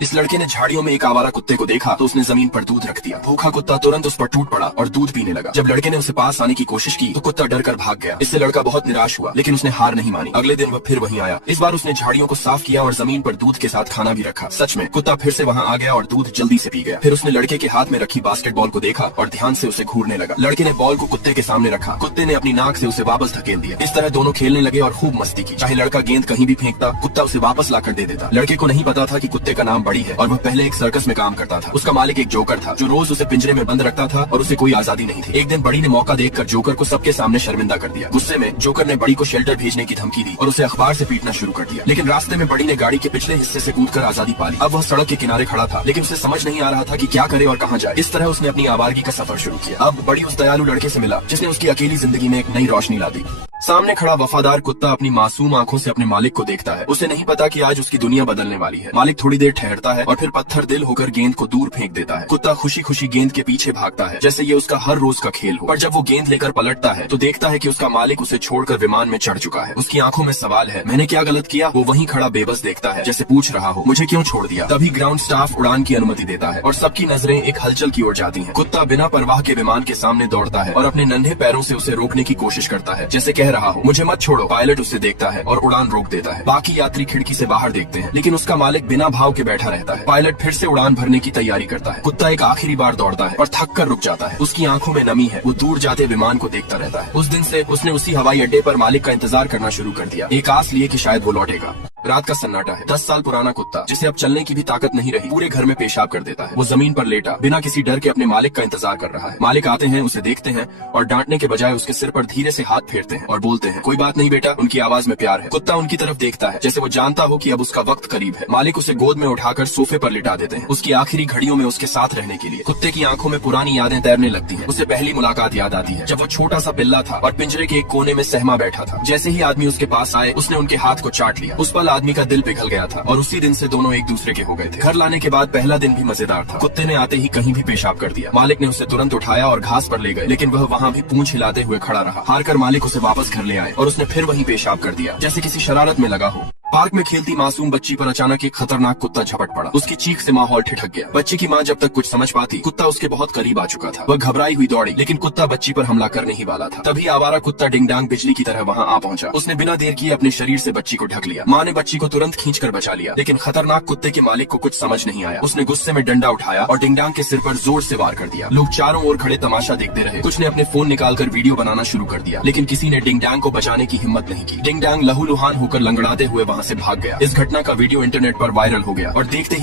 इस लड़के ने झाड़ियों में एक आवारा कुत्ते को देखा तो उसने जमीन पर दूध रख दिया। भूखा कुत्ता तुरंत उस पर टूट पड़ा और दूध पीने लगा। जब लड़के ने उसे पास आने की कोशिश की तो कुत्ता डर कर भाग गया। इससे लड़का बहुत निराश हुआ, लेकिन उसने हार नहीं मानी। अगले दिन वह फिर वहीं आया। इस बार उसने झाड़ियों को साफ किया और जमीन पर दूध के साथ खाना भी रखा। सच में कुत्ता फिर से वहाँ आ गया और दूध जल्दी से पी गया। फिर उसने लड़के के हाथ में रखी बास्केटबॉल को देखा और ध्यान से उसे घूरने लगा। लड़के ने बॉल को कुत्ते के सामने रखा। कुत्ते ने अपनी नाक से उसे वापस धकेल दिया। इस तरह दोनों खेलने लगे और खूब मस्ती की। चाहे लड़का गेंद कहीं भी फेंकता, कुत्ता उसे वापस लाकर दे देता। लड़के को नहीं पता था कि कुत्ते का नाम बड़ी है और वह पहले एक सर्कस में काम करता था। उसका मालिक एक जोकर था जो रोज उसे पिंजरे में बंद रखता था और उसे कोई आजादी नहीं थी। एक दिन बड़ी ने मौका देखकर जोकर को सबके सामने शर्मिंदा कर दिया। गुस्से में जोकर ने बड़ी को शेल्टर भेजने की धमकी दी और उसे अखबार से पीटना शुरू कर दिया। लेकिन रास्ते में बड़ी ने गाड़ी के पिछले हिस्से से कूदकर आजादी पा ली। अब वह सड़क के किनारे खड़ा था, लेकिन उसे समझ नहीं आ रहा था कि क्या करे और कहाँ जाए। इस तरह उसने अपनी आवारगी का सफर शुरू किया। अब बड़ी उस दयालु लड़के से मिला जिसने उसकी अकेली जिंदगी में एक नई रोशनी ला दी। सामने खड़ा वफादार कुत्ता अपनी मासूम आंखों से अपने मालिक को देखता है। उसे नहीं पता कि आज उसकी दुनिया बदलने वाली है। मालिक थोड़ी देर ठहरता है और फिर पत्थर दिल होकर गेंद को दूर फेंक देता है। कुत्ता खुशी खुशी गेंद के पीछे भागता है जैसे ये उसका हर रोज का खेल हो। पर जब वो गेंद लेकर पलटता है तो देखता है कि उसका मालिक उसे छोड़कर विमान में चढ़ चुका है। उसकी आंखों में सवाल है, मैंने क्या गलत किया? वो वहीं खड़ा बेबस देखता है जैसे पूछ रहा हो, मुझे क्यों छोड़ दिया? तभी ग्राउंड स्टाफ उड़ान की अनुमति देता है और सबकी नजरें एक हलचल की ओर जाती हैं। कुत्ता बिना परवाह के विमान के सामने दौड़ता है और अपने नन्हे पैरों से उसे रोकने की कोशिश करता है जैसे कह रहा हो, मुझे मत छोड़ो। पायलट उसे देखता है और उड़ान रोक देता है। बाकी यात्री खिड़की से बाहर देखते हैं, लेकिन उसका मालिक बिना भाव के बैठा रहता है। पायलट फिर से उड़ान भरने की तैयारी करता है। कुत्ता एक आखिरी बार दौड़ता है और थक कर रुक जाता है। उसकी आंखों में नमी है। वो दूर जाते विमान को देखता रहता है। उस दिन से उसने उसी हवाई अड्डे पर मालिक का इंतजार करना शुरू कर दिया, एक आस लिए कि शायद वो लौटेगा। रात का सन्नाटा है। 10 साल पुराना कुत्ता जिसे अब चलने की भी ताकत नहीं रही, पूरे घर में पेशाब कर देता है। वो जमीन पर लेटा बिना किसी डर के अपने मालिक का इंतजार कर रहा है। मालिक आते हैं, उसे देखते हैं और डांटने के बजाय उसके सिर पर धीरे से हाथ फेरते हैं और बोलते हैं, कोई बात नहीं बेटा। उनकी आवाज में प्यार है। कुत्ता उनकी तरफ देखता है जैसे वो जानता हो कि अब उसका वक्त करीब है। मालिक उसे गोद में उठाकर सोफे पर लिटा देते हैं, उसकी आखिरी घड़ियों में उसके साथ रहने के लिए। कुत्ते की आंखों में पुरानी यादें तैरने लगती हैं। उसे पहली मुलाकात याद आती है जब वो छोटा सा बिल्ला था और पिंजरे के एक कोने में सहमा बैठा था। जैसे ही आदमी उसके पास आए, उसने उनके हाथ को चाट लिया। उस पल आदमी का दिल पिघल गया था और उसी दिन से दोनों एक दूसरे के हो गए थे। घर लाने के बाद पहला दिन भी मजेदार था। कुत्ते ने आते ही कहीं भी पेशाब कर दिया। मालिक ने उसे तुरंत उठाया और घास पर ले गए, लेकिन वह वहाँ भी पूंछ हिलाते हुए खड़ा रहा। हारकर मालिक उसे वापस घर ले आए और उसने फिर वहीं पेशाब कर दिया जैसे किसी शरारत में लगा हो। पार्क में खेलती मासूम बच्ची पर अचानक एक खतरनाक कुत्ता झपट पड़ा। उसकी चीख से माहौल ठिठक गया। बच्ची की माँ जब तक कुछ समझ पाती, कुत्ता उसके बहुत करीब आ चुका था। वह घबराई हुई दौड़ी, लेकिन कुत्ता बच्ची पर हमला करने ही वाला था। तभी आवारा कुत्ता डिंगडांग बिजली की तरह वहाँ आ पहुंचा। उसने बिना देर किए अपने शरीर से बच्ची को ढक लिया। माँ ने बच्ची को तुरंत खींचकर बचा लिया, लेकिन खतरनाक कुत्ते के मालिक को कुछ समझ नहीं आया। उसने गुस्से में डंडा उठाया और डिंगडांग के सिर पर जोर से वार कर दिया। लोग चारों ओर खड़े तमाशा देखते रहे। कुछ ने अपने फोन निकालकर वीडियो बनाना शुरू कर दिया, लेकिन किसी ने डिंगडांग को बचाने की हिम्मत नहीं की। डिंगडांग लहूलुहान होकर लंगड़ाते हुए वहाँ से भाग गया। इस घटना का वीडियो इंटरनेट पर वायरल हो गया और देखते ही